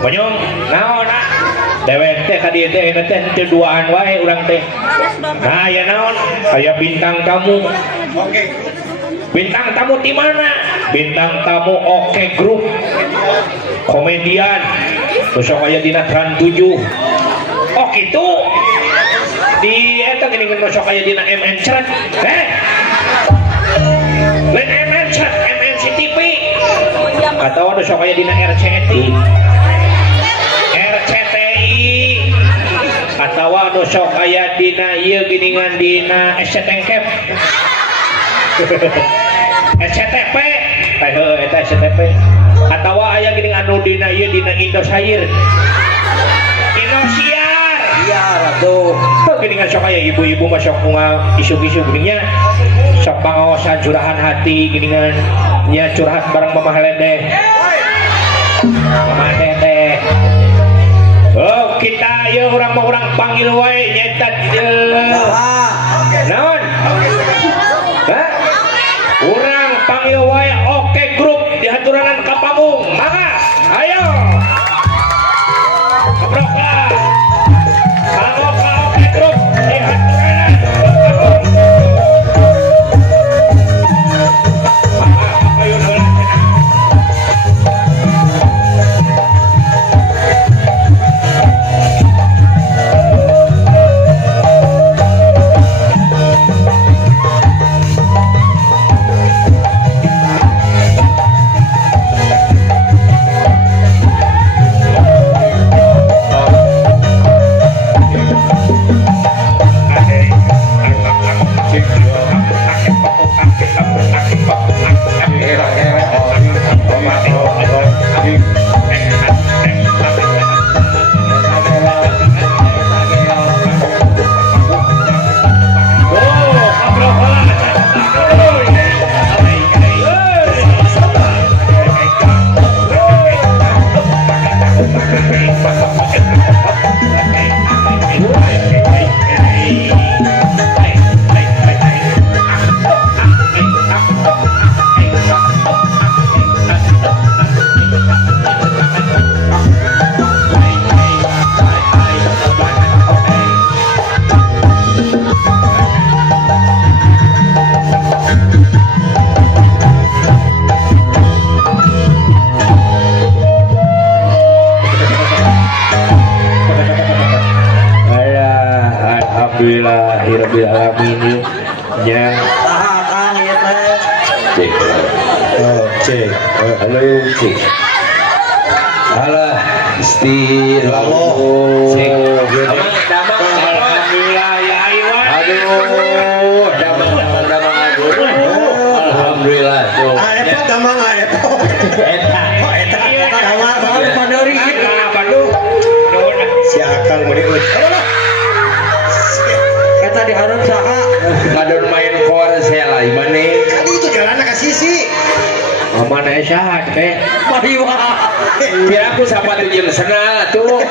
Bonyong, naon ah? Dewek teh ka dieu teh teu duaan wae urang teh. Nah, ya naon? Aya bintang tamu. Oke. Bintang tamu di mana? Bintang tamu Oke Group. Komedian. Terus aya dina Trans 7. Oh gitu. Di eta gini sok aya dina MN Cret. Lain MN Cret, MNC TV. Atau ada sok aya dina RCTI. Atau anu sok aya dina ieu giningan dina SCTP. SCTP. Heuh eta SCTP. Atawa aya geuning anu dina ieu dina Indosiar. Indosiar. Iya atuh. Geuningan sok aya ibu-ibu mah sok isu-isu geuning nya. Sok pangaosan curahan hati geuningan nya curhat bareng Mamah Lendeh. Mamah Teteh. Oh, kita ya orang panggil wae nyata naon? Hah? Urang panggil wae Oke Group di haturanan ka panggung. Mangga, ayo. Kebrok lah. Kalau ka Oke Group di haturanan ka panggung. Ayo naon? Alhamdulillahirrahmanirrahim ya tahan ya cek cek halo cek alah istirahah cek alhamdulillah ya aywan aduh damang alhamdulillah tuh eta damang eta damang padori Bandung si akang meureun eta dihareup saha kadon main korsel ai maneh tadi itu jalanna ka sisi mana saha teh mariwa biar aku sapatu jeung senal tuh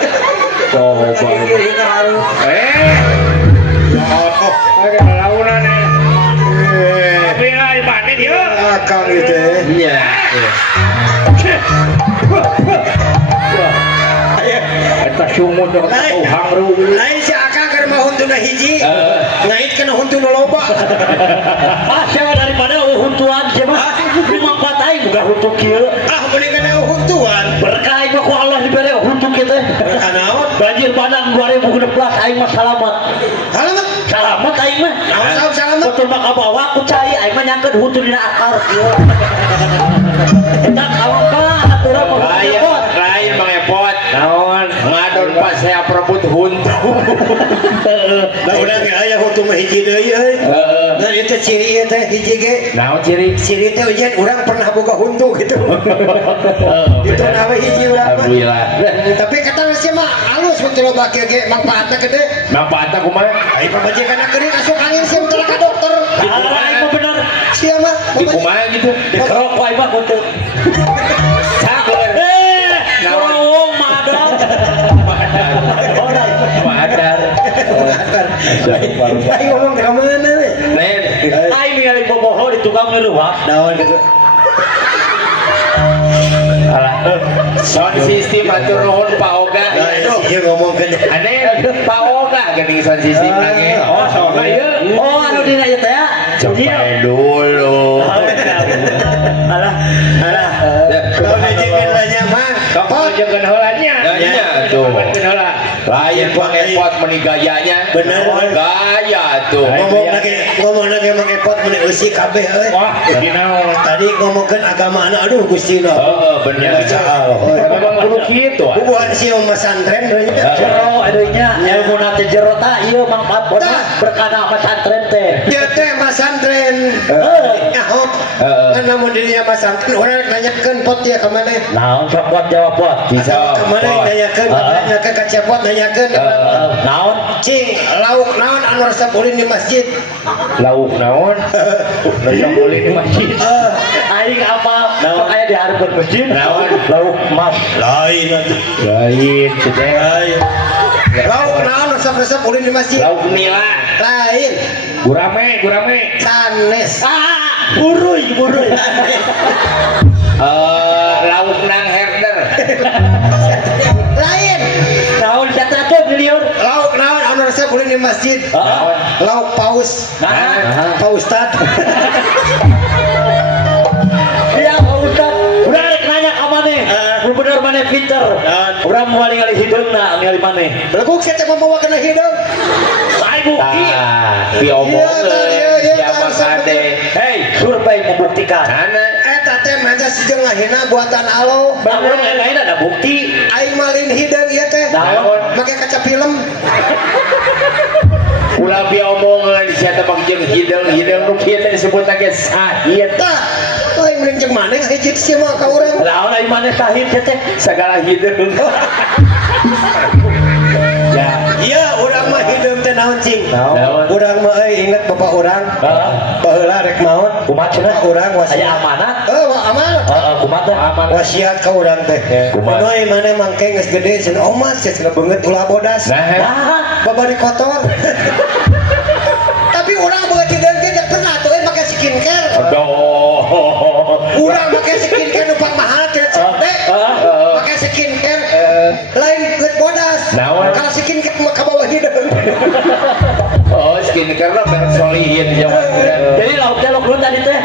oh kiri ngarup ada launan biar maneh dia akang itu nya eta sumut hangru lain si akang keur mah huntuna hiji ngait kana huntu nu loba siapa daripada huntuan siapa rumah patai bukan huntu kieu mending kana huntuan berkah mah ku Allah dibere huntu kieu teh berkah naon banjir bandang 2016 aing mah salamet salamet aing mah naon salamet betul mah ka bawah ku cai aing mah nyangkeun huntu dina akar kieu eta kawan ka aturan mah lain mangepot naon ngadon pas saya perebut huntu da urang ge aya huntu mah hiji deui euy nah itu ciri teh hiji ge naon ciri teh ujian urang pernah boga huntu gitu itu nawe hiji urang alhamdulillah tapi kata sia mah alus huntu loba kieu ge manfaatna gede manfaatna kumaha ai pamajikanna geuning asup angin sim teh ka dokter ai mah bener sia mah kumaha gitu dikerok wae mah huntu naon madar ayo ngomong ke mana we lain ayo ningali boboho di tukang ngeruak naon gitu alah sound system atur nuhun Pak Oga. Iya ngomongkeun Aneh Pak Oga geuning sound system lagi. Oh soalnya iya. Oh anu dina ieu teh ya. Coba dulu. Alah. kalau ngejengkeun banyak mah Kapal jangan holanya. Nanya tuh. Jangan hola. Lain pangepot meni gayanya. Bener. Gaya tuh. ngomong lagi mangepot meni eusi kabeh euy. Wah, ginaon. Tadi ngomongkeun agama aduh Gusti no. Heeh, bener. Memang kudu kitu. Bubuhan si pesantren Jero adunya ilmu teh jero ta ieu mangkat berkana pesantren teh. dia teh pesantren. Nyaho. Kan namun dirinya pesantren urang nanyakeun pot ya ka maneh. Naon sok buat jawab buat. Bisa. Ka maneh nanyakeun ka cepot nanyakeun. Naon? Cing, lauk naon anu resep ulin di masjid? Lauk naon? Resep boleh di masjid. Aing apa? Makanya diharapkan masjid. Naon? Lauk mas. Lain atuh. Lain teh. Lain. Lauk naon resep-resep ulin di masjid? Lauk nila. Lain. Gurame. Sanes. Buruy. Lauk nang herder. Lain. Naon kata tuh miliar. Lauk naon anu resep ulin di masjid? Lauk paus. Nah. Pak Ustad. Iya Pak Ustad. Udah rek nanya ka maneh. Bener maneh pinter. Urang moal ningali hideungna ningali maneh. Leguk saya teh mau kena hidup. Ai bukti. Diomongkeun siapa kade. Hei, survei membuktikan. Eta teh manja sijeung ngahina buatan Allah. Bangun lain ada bukti. Aing malin hideung ieu teh. Naon? Make kaca film. Ulah diomongeun sia teh jeung hideung nu kieu teh disebut ge sahid. Tah, lain mending jeung maneh hiji sia mah ka urang. Naon ai maneh sahid teh? Segala hideung. Ya. Iya, urang mah hideung teh naon cing? Naon? Urang mah inget bapak urang. Baheula rek maot. Kumaha cenah? Urang wasiat. Aya amanat. Amal. Kumaha teh? Wasiat ka urang teh. Kumaha? Manoy maneh mangke geus gede cenah omat cenah beungeut ulah bodas. Nah, Babari kotor. Tapi orang boga hideung teh teu pernah tuh make skincare. aduh. Urang make skincare nu mahal teh cek. Make skincare lain let bodas. Naon? Kalau skincare mah ka bawah hideung. Oh, skincare lah bersolihin zaman Jadi lauknya lauk tadi teh.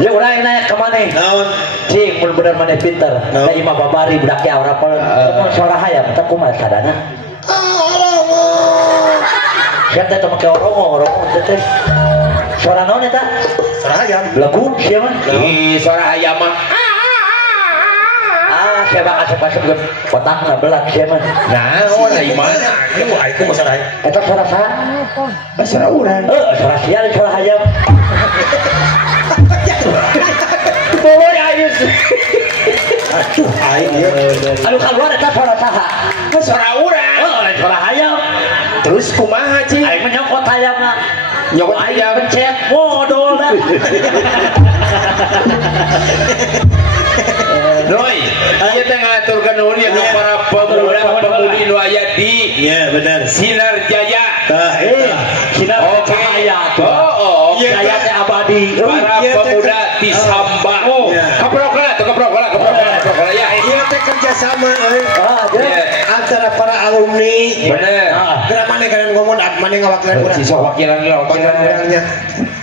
Ya urang nanya ke maneh. Naon? Cing bener-bener maneh pinter. Da imah babari budak ya urang pol. Suara hayam teh kumaha sadana? Siapa teh make orongo teh. Suara naon eta? Suara ayam. Lagu siapa? Ih, suara ayam mah. Siapa kasep-kasep ke kotakna belat siapa? Nah, dari mana? Ieu mah aing mah suara ayam. Eta suara saha? Suara urang. Suara sial suara hayam. Bawa ayo. Aduh, aing ieu. Anu kaluar eta suara saha? Suara urang. Lain suara hayam. Terus kumaha, Cing? Aing menyokot hayamna. Nyokot Aing ayam. pencet modal dah. Roy, ieu teh ngaturkeun nuhun ya ka para pemuda-pemudi nu aya di Iya, benar. Sinar Jaya. Tah, Sinar Oke. cahaya tuh. Oh, Cahaya teh abadi. para Iya, teh pemuda di Samba. Iya. Keprok ya. ieu teh kerjasama Dia. antara para alumni. Bener. Gerak maneh kan ngomong maneh ngawakilan urang. Si sok wakilan Wakilan urangnya.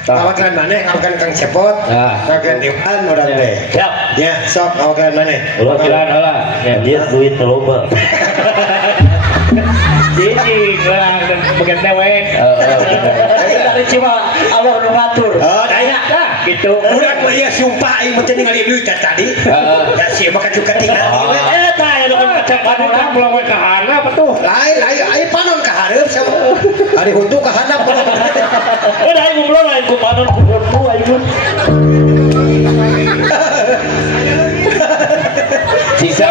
Ngawakilan maneh ngawakilan Kang Cepot. Ngawakilan Iwan urang teh. Siap. Ya, sok ngawakilan maneh. Wakilan heula. Ya dia duit teu loba. Jadi gelang bagian dewek. Dari cuma Allah nu ngatur. Oh, Daya dah gitu. Urang mah ieu sumpah aing mah teh ningali duit tadi. Ya si mah juga tinggal. Eta ya nu Cepat orang pulang ke hana apa tuh? Lain aing panon ka hareup sama. Ari huntu ka handap. Ada aing belum lain ku panon ku huntu aing. Sisa.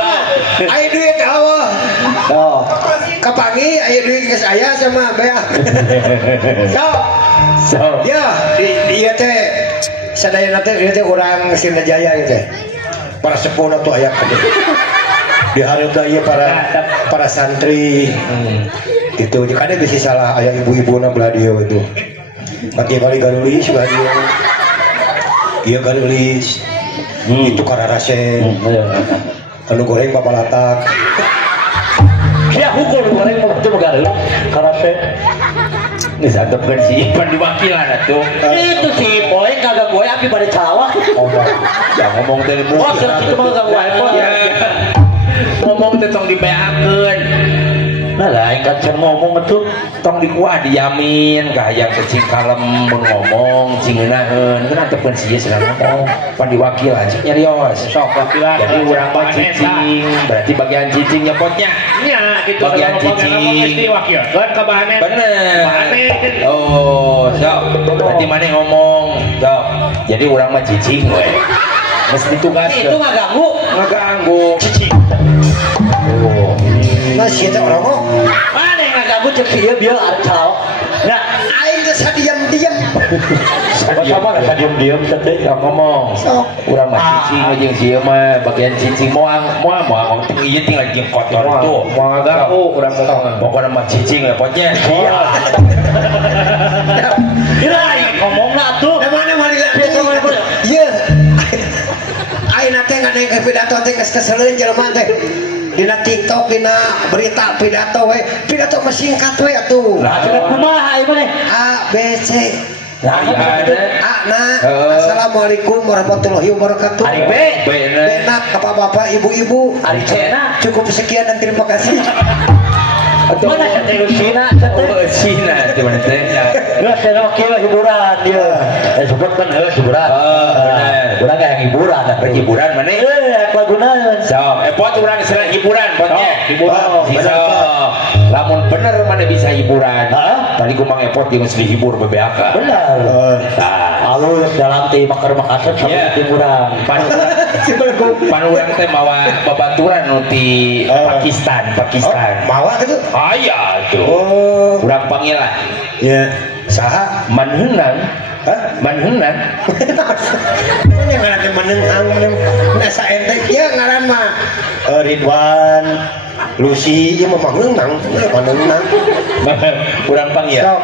Aing duit Allah. Oh. Kapangi aing duit geus aya sama beak. So. Ya, ieu teh sadayana teh ieu teh urang Sina Jaya ieu teh. Para sepuh tuh aya kabeh. Di hareup ieu para santri. Itu kada bisa salah aya ibu-ibuna belah dieu itu. Mati kali garulis belah dieu. Ieu garulis. Itu kararase. anu goreng babalatak. Dia hukum goreng mau itu megara karena teh Ini santapkan si Ipan di wakilan atuh. itu si poe kagak gue api pada cawak. Jangan ngomong dari Oh, muka. itu mah kagak gue. Ya. Ngomong teh tong dibeakeun. Nah lah, kan can ngomong itu Tong dikuah diamin kahayang cing kalem mun ngomong cing ngeunaheun kan antepkeun sieu cenah ngomong pan diwakilan cing nyarios sok wakilan jadi urang mah cicing berarti bagian cicing nyepotnya nya gitu bagian cicing wakilkeun ka bahannya bener oh sok berarti mana ngomong sok jadi urang mah cicing we mesti tugas itu nggak ganggu. ngaganggu Cicing. oh Nah sieu teh orang kok Mana yang nggak ganggu cek dia biar ada cawak. Nah, aing geus diam-diam. sama nggak diam-diam tadi. sok ngomong Sok. urang mah cicing jeung sieu mah bagian cicing moal ieu tinggal jeung kotor tuh moal ganggu urang ngomong. pokoknya mah cicing ya pokoknya Kira ngomong lah tuh. Da mana mah Dia ngomong apa? Ieu. Ayeuna teh ngadeng pidato teh geus keseuleun jelema teh. Dina TikTok, dina berita pidato we. Pidato mah singkat we atuh. Lah. Cek kumaha ieu mah. A B C. Nah, iya ada. A na. Assalamualaikum warahmatullahi wabarakatuh. Ari B. Bener. Benak bapak-bapak, ibu-ibu. Ari C na. Cukup sekian dan terima kasih. Mana teh Lucina teh? Oh, Cina itu mana teh? Nggak saya wakil hiburan dia. Sebutkan hiburan. Oh, benar. Urang kayak hiburan. Hiburan mana? Laguna. So, pot urang istilah hiburan potnya. Hiburan. Bisa. Lamun bener mana bisa hiburan. Hah? Tadi ku mang epot jeung mesti hibur bebeaka. Benar. Tah. Alus dalam ti makar Makassar Iya. sama hiburan. Pan urang teh mawa babaturan nu ti Pakistan. Mawa gitu. Aya tuh. Oh. Urang panggil lah. Ya. Saha? Manheunang. Hah? Manheunang. Yang ngaran teh menengang nasa ente ya ngaran mah Ridwan Lucy ieu mah menengang. Urang panggil. Sok.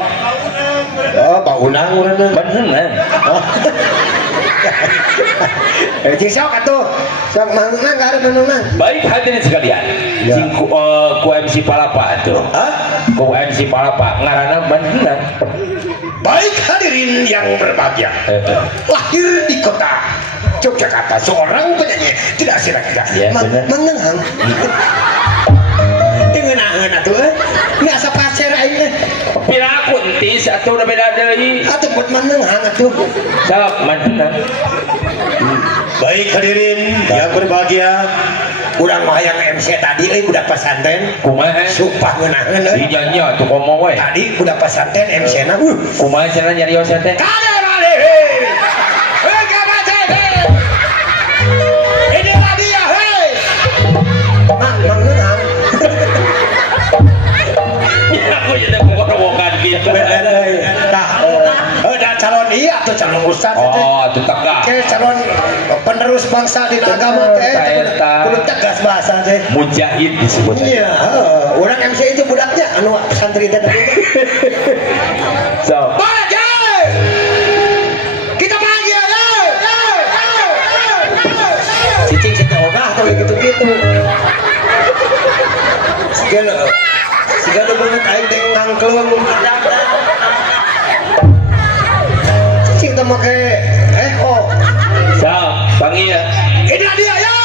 Oh, baunang urang. Manheunang. Cing sok atuh. Sok menengang ngaran menengang. Baik hadirin sekalian. Ya. Cing ku MC Palapa tuh. Hah? Ku MC Palapa ngaranna Manheunang. Baik hadirin yang berbahagia. Lahir di kota Yogyakarta seorang penyanyi tidak kira-kira Ya, benar. menengang. Dengenaheun atuh ini asa pacer aing teh. Piraku entis atuh udah beda deui. Atuh buat menengang atuh. Sok Manheunang. Baik hadirin yang berbahagia, urang hayang MC tadi budak pesantren Kumaha? supah ngeunaheun Si janji atuh komo we. tadi budak pesantren MC-na Kumaha cenah nyarios teh? kade mali hei kabace hei ini dia hei mang ngeunang Aku jadi ngomong-ngomongan gitu. bener euy tah da calon iya tuh calon ustaz teh Oh, atuh tegak. Oke, calon penerus bangsa di agama teh kudu tegas bahasa teh. Mujahid disebut. Iya, orang MC itu budaknya anu santri teh tadi. So, Bahagia. Kita bahagia ya. Cicing kita ogah tuh gitu-gitu. Segala banget aing teh ngangklung. Cicing teh make oh. so, panggil. Ini dia ya.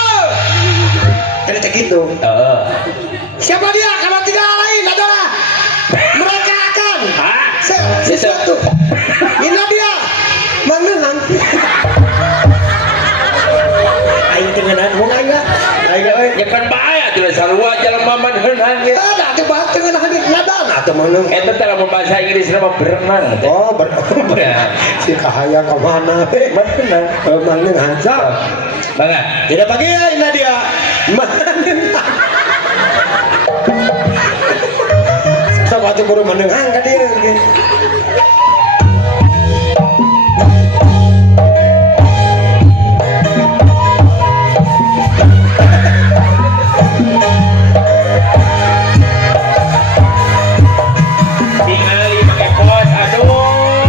Jadi teh gitu. Siapa dia? Kalau tidak lain adalah mereka akan sesuatu. Ini dia menenang. Aing tengenan mau enggak? Aing euy. Ya kan bahaya tuh sarua jelema manheunang ge. Ada teh bae tengenan di nadana atuh meneng. Eta teh lamun bahasa Inggris nama berenang teh. Oh, si kahayang ke mana? Menenang. Menenang. Bangga. Tidak pagi ya ini dia. Menenang. Sama tuh baru menenang kan dia. Tingali pakai pos, aduh.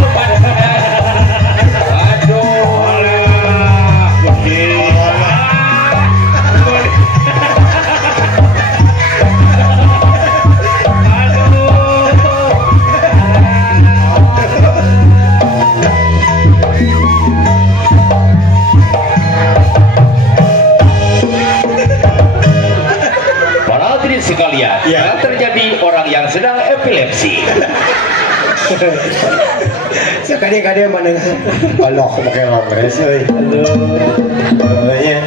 Aduh. sekalian, Ya. terjadi orang yang sedang epilepsi. Sekali-kali mana Allah pakai longres euy. Iya.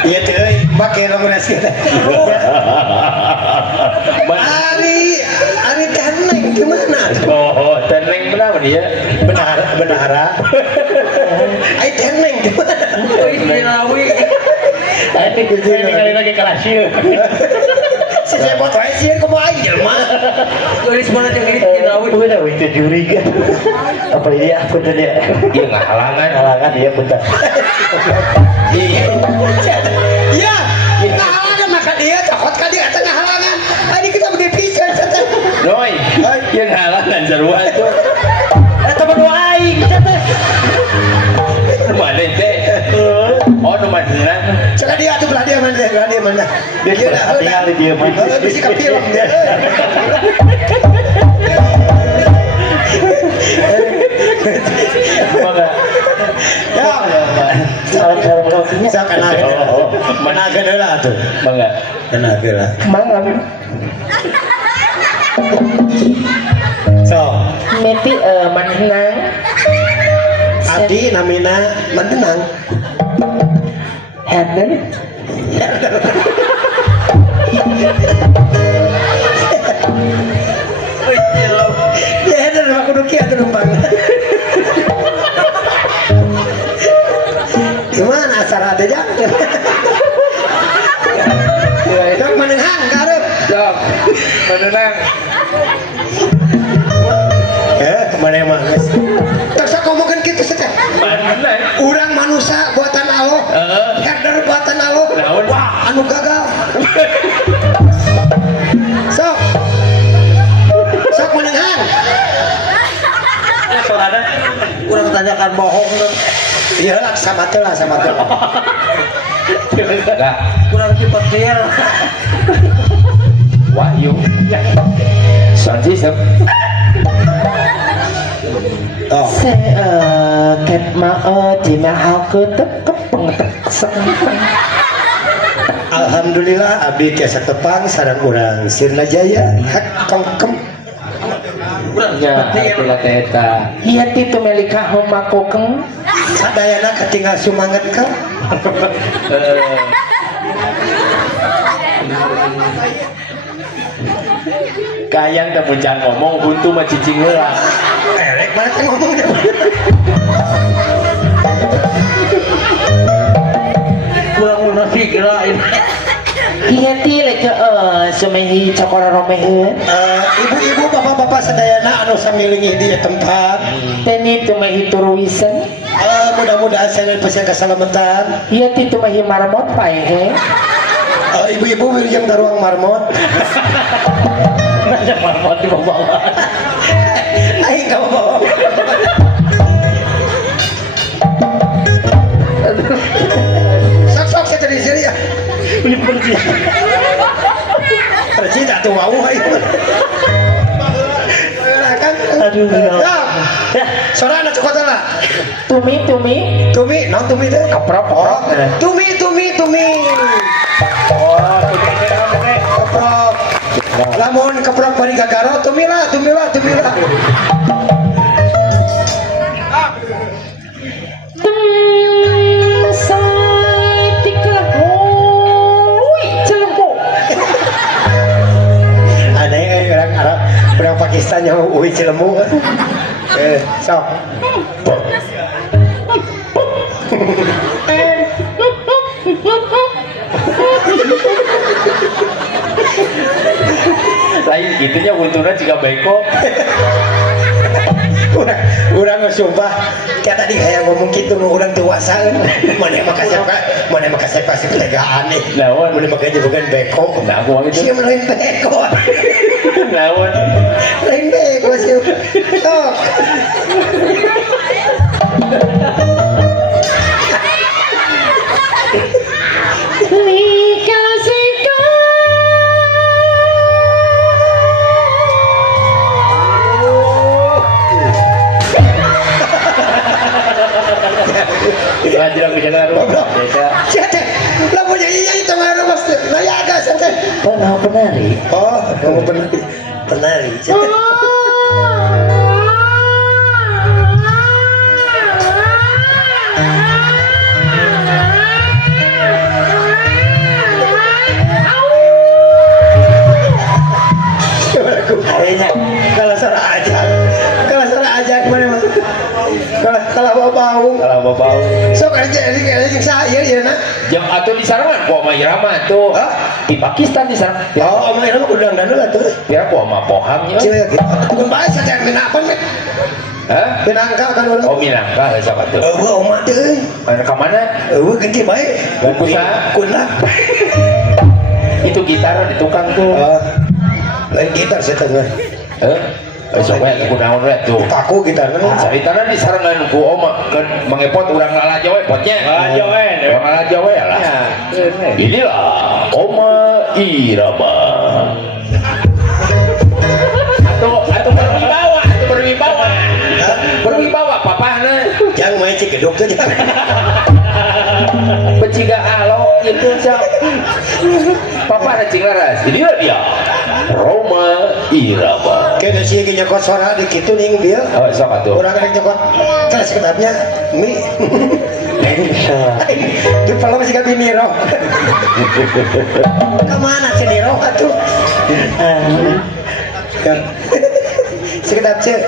Iya teh euy, pakai longres kita. Ari teneng gimana tuh? Oh, teneng benar dia. Benara. Ai teneng gimana? Ini rawi. Tadi kali lagi kelas yuk. Si sebot wae sieun kumaha ieu jelema. Tulis mana yang ini rawi. Udah itu juriga. Apa ini aku tadi? Iya nggak halangan. Halangan dia bentar. Iya, halangan maka dia cokot ka dia tengah halangan. Ini kita beri pisan sate. Noi, yang halangan sarua itu. Teman aing teh. Mana teh? Oh, nu mana? Cela dia tuh belah dia mana dia mana. Dia dah tinggal di dia mana. Bisi ka film dia. Mangga. Ya. Salam-salam. Saya kena. Menaga deula tuh. Mangga. Tenaga lah. Mangga. So, Meti manenang. Adi namina mentenang. Herder. Dia ada nama kudu kieu atuh numpang. Gimana acara teh jak? Sok menenang karep. Sok, menenang. Kemana emang guys? Terus ngomongin gitu saja. Menenang. Urang manusia buatan Allah. Herder buatan Allah. Naon? Wah, anu gagal. Sok. Sok menenang. Saudara, kurang tanyakan bohong. Iya lah, sama tuh lah, sama tuh. Enggak. Kurang dipetir. Wahyu. Sanji sep. Oh, Ket mao jimahal ke tekepeng tekseng. alhamdulillah abdi kiasa tepang sareng urang Sirna Jaya hak kongkem. Ya, itulah teta. Iya itu melika homakokeng. Sadayana ketinggal sumanget ka. Kayang teh bucan ngomong buntu mah cicing heula. Erek banget ngomong dia. Kurang nasi kirain. Iya ti leke sumehi cokora romeheun. Ibu-ibu bapak-bapak sadayana anu samilingi di tempat. Teni tumehi turuwisan. Mudah-mudahan saya pasien keselamatan. Iya ti tumehi marmot paehe. Ibu-ibu wilujeng daruang marmot. Macam marmot di bawah. Aing ka bawa. Sok-sok saya tadi sini ya. Ini pergi. Perci tak tuh wau aing. Kan. Aduh. Ya. Sora anak cokot lah. Tumi. Tumi, non tumi teh. Keprok. Oh, tumi. Keprok. Lamun keprok bari gagaro, tumi lah. Ada yang orang Arab, orang Pakistan yang uwi Cilemu. Sok. Lain gitunya untungnya jika beko. Urang sumpah kayak tadi kayak ngomong gitu urang dewasa mana makasih pasti ketegaan nih Naon? mana makanya bukan beko Nah, aku itu. sih lain beko Naon? lain beko sih tok Belajar bisa ngaruh. siapa lah punya iya itu ngaruh mas lah ya agak santai nggak penari. Oh, kamu penari. Kayaknya Kalau salah ajak mana mas? Kalau bau. Kalau mau bau. So kerja ini saya ya nak. Yang atau di Sarangan kok sama Irama tuh. Hah? Di Pakistan di sana. Oh, omong itu udang dan dulu tuh. Kira kok sama Pohamnya. Cewek gitu. Bukan bahasa yang apa nih? Hah? Penangka kan dulu. Oh Minangka siapa tuh? Oma tuh. Mana ke mana? Ganti baik. Kusa. Kunah. Itu gitar di tukang tuh. Lain gitar saya tengah. Besok we kunaon we tuh. Paku gitar kan. Caritana di Sarangan ku oma kan mangepot urang lalajo we potnya. Lalajo we. Urang lalajo we lah. Inilah Oma Irama. Atau berwibawa papahna. Jangan main cegedok tuh jangan. Peciga alo gitu sak. Papa ada cing laras. Inilah dia Roma Irama. Kayaknya sih nyokot suara di gitu nih dia. Oh, sok atuh. Orang yang nyokot kan sebenarnya mi. Di film masih kami Niro. Kemana si Niro atuh? Sekedap cek.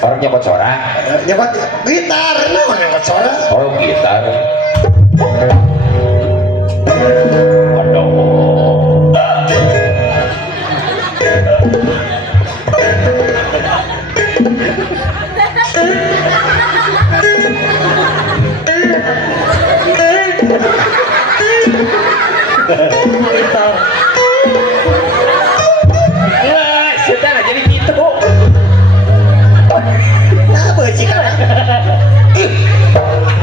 Orang nyokot sorak. Nyokot gitar, nah nyokot suara. Oh, gitar. Aduh. Wah, setan jadi gitu. Nah, beci kan.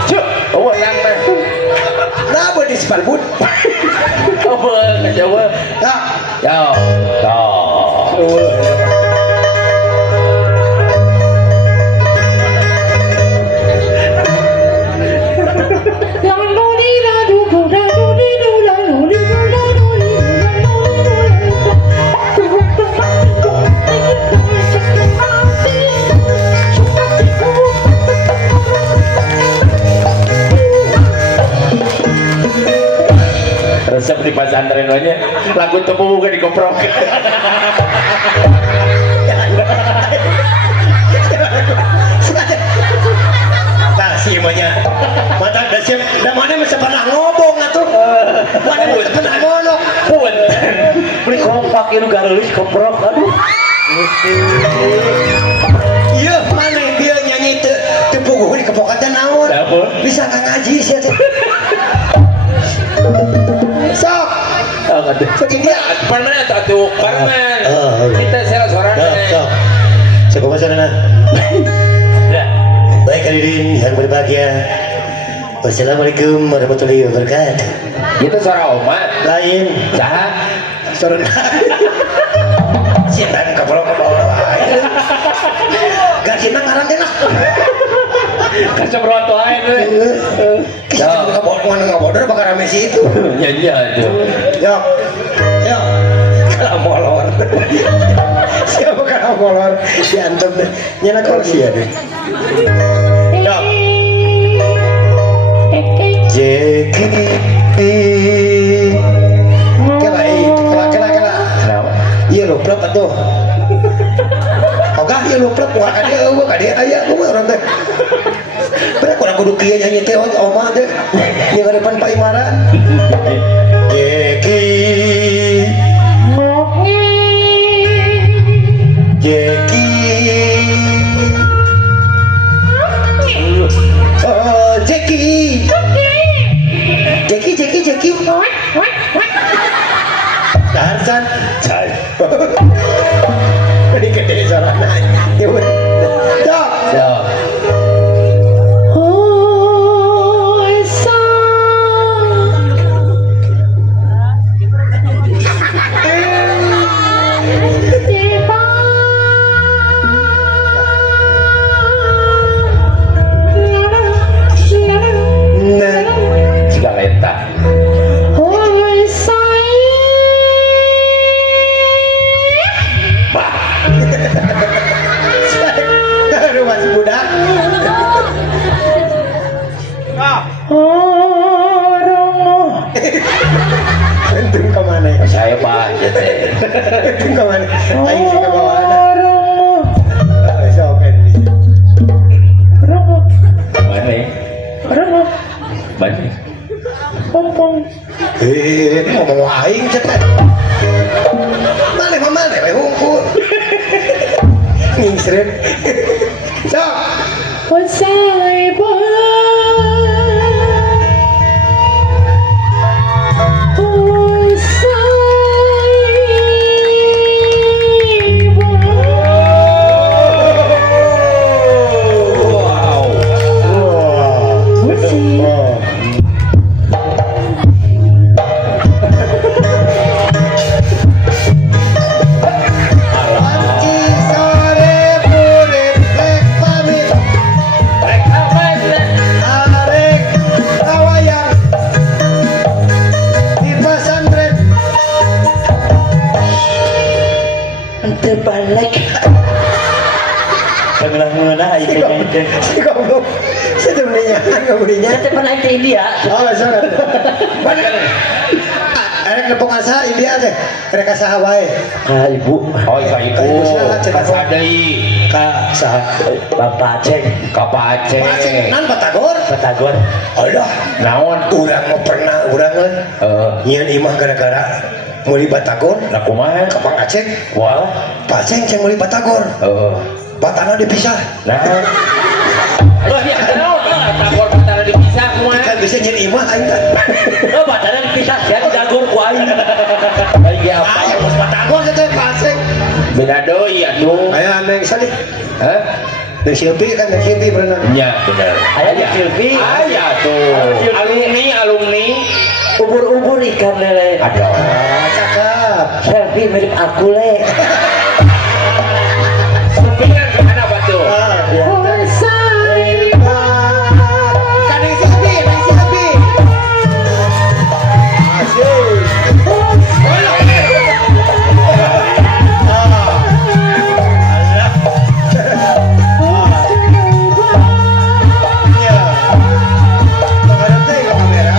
Cuk, welang mah. Nah, beci sepalbut. Apa Jawa? Nah, Ya, ya. Resep di pesantren aja lagu tebu bukan dikoprok. nah sih monya. Mata dasar, dah mana mesti pernah ngobong atuh. Mana mesti pernah ngolok. Pun. beli kompak itu garis koprok, aduh. Iya, mana dia nyanyi tepuguh di kepokatan naon. Apa? Bisa nggak ngaji sih atuh. Sok. Oh, ada. Sekian. Permen atau permen. Kita salah suara. Sok. Sekolah sana. Ya. Baik hadirin yang berbahagia. Wassalamualaikum warahmatullahi wabarakatuh. Itu suara oma. Lain. Cah. Suara. Siapa ke bawah. Gak sih nang karantina. Kaca berotot aja tuh. Kita nggak bodor bakal rame sih itu. Ya iya itu. Yuk, yuk. Kalau molor. Siapa kalau molor? Diantem deh. Nyana kursi ya deh. Yuk. Jeki. Kela. Kenapa? Iya lo, berapa tuh? Oke, iya lo, berapa? Kadia ayah, gue orang teh. Berapa orang kudu kia nyanyi teh, oma deh. Yang ada depan Pak Imaran. Jeki. Jeki. Oh, Jeki. Jeki. Tarzan. Cai. Ini gede suaranya. Ya udah. Ya. Nah. Jika lenta. Kawan, aing sih kawan. So kan. Mana? Ngomong aing cetek. Male we hungkul. Ngingsret. So, panci sore purit rek pamit. Arek kawayang di pesantren. Ente balik. Kamilah mengena itu itu. Si goblok. Sebenarnya gobloknya. Ente pernah ke India? Oh, sorry. Arek nepung asa India teh. Rek saha wae. Ah ibu, Oh, ibu. Kasadei. Ka saha? Bapak Aceh, Kapa Aceh. Nan Batagor. Batagor. Aduh, Naon? urang mah pernah urang nyeun imah gara-gara meuli Batagor. Nah kumaha? Ka Pang Aceh. Wah. Pak Aceh ceng meuli Batagor. Batana dipisah. Nah. Loh, ya kenal. Takor patara dipisah kumaha? Kan bisa nyeun imah aing kan. Oh, badan dipisah ya Batagor ku aing. Lagi apa? Ah, yang geus Batagor teh Pak Aceh. Beda deui atuh. Aya neng salih. Hah? Neng Silpi kan neng Silpi berenang. Ya, benar. Aya di Silvi. Aya tuh. Alumni. Ubur-ubur ikan lele. Ada. Ah, cakep. Selfie mirip aku le. Supingan ke apa tuh? Ah, Ya. kan neng Silpi, neng Silpi. Asik. Iya. Menghadap teh ke kamera.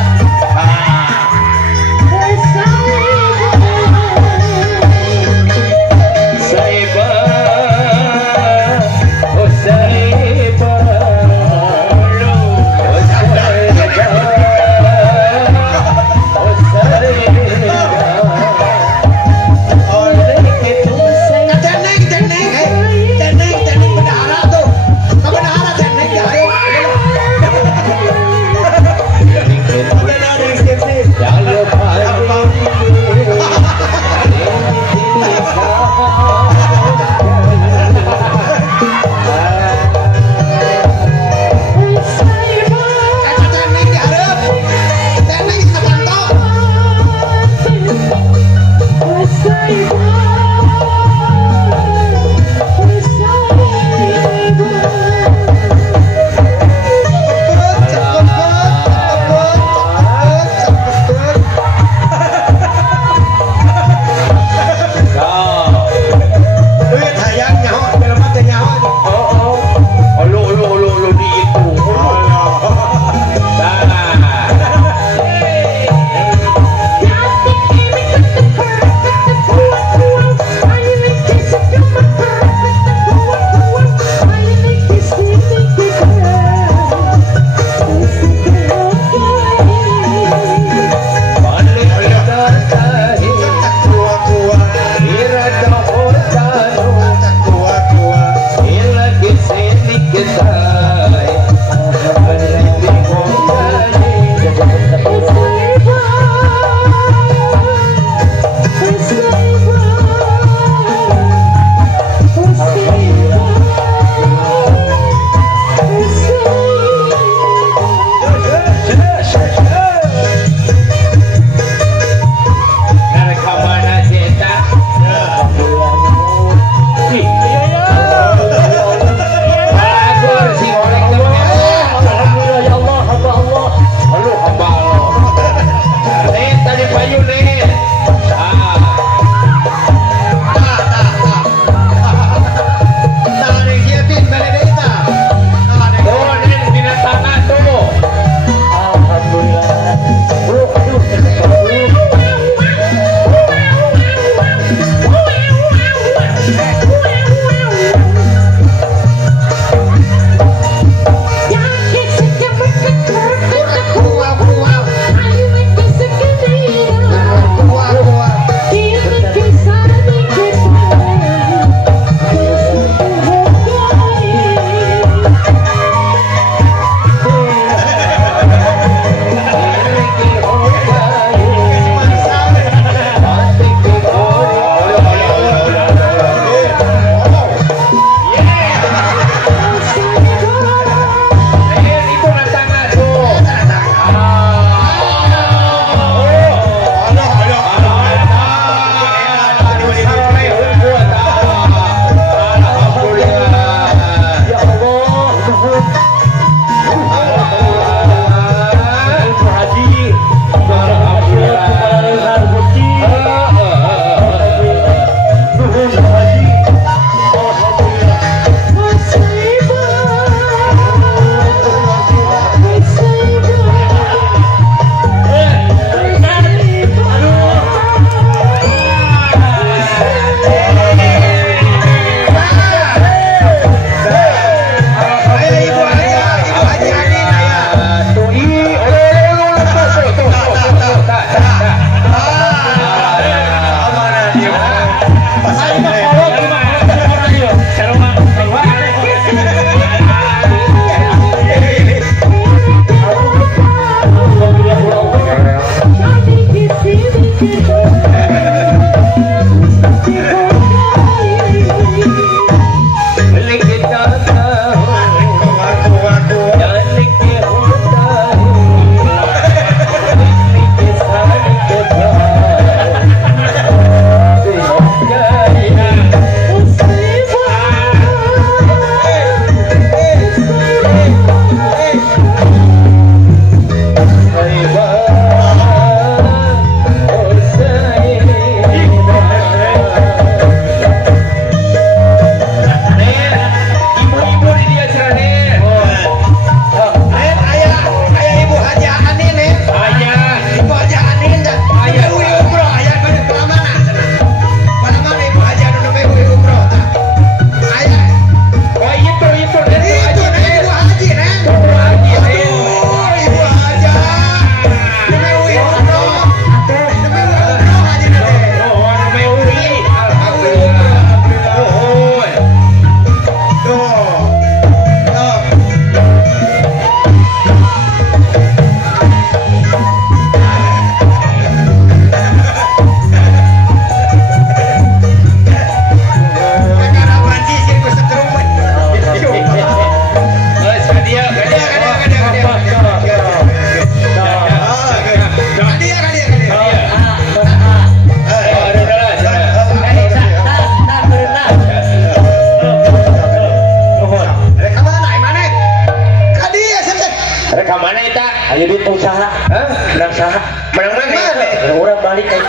Ayo di usaha. Hah? Menang saha? Menang mana? Orang balik kayak.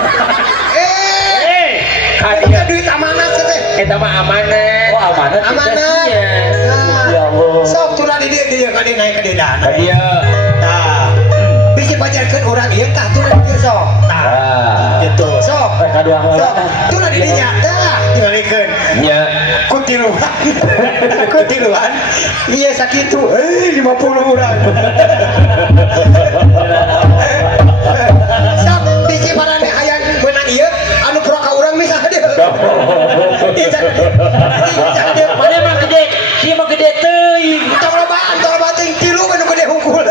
Ada duit amanat teh. Eta mah amanat. Oh amanat. Amanat. Ya Allah. Sok turun di dia ka dia naik ka dia dana. Dia. Tah. Bisa pajarkeun urang ieu tah turun dia sok. Tah. Gitu. Sok. Kadua Sok. Turun di dinya. Tah. Tinggalikeun. Nya. Kutiluan. Kutiluan. Iya sakitu. 50 urang. Sok bisi marane hayang meunang ieu anu pro ka urang misa dia. Mana mah gede, si mah gede teuing. Tong loba teuing 3 anu gede hungkul.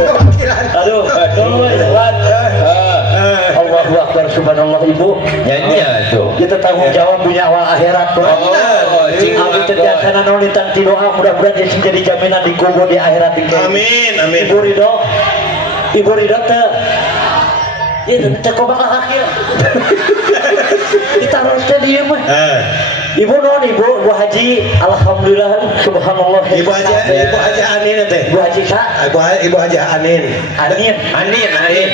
Wakilan. Aduh, Allahu Akbar subhanallah ibu. Nyanyi tuh. Kita tanggung jawab dunia wal akhirat. Aku terbiasa nolitan ti doa mudah-mudahan jadi jaminan di kubur di akhirat ini. Amin, amin. Ibu Ridho teh. Itu teh kok bakal akhir. Kita harus dieu mah. Ibu non ibu Haji, alhamdulillah subhanallah. Ibu Haji Anin teh. Ibu Haji sa? Ibu Haji Anin. Anin.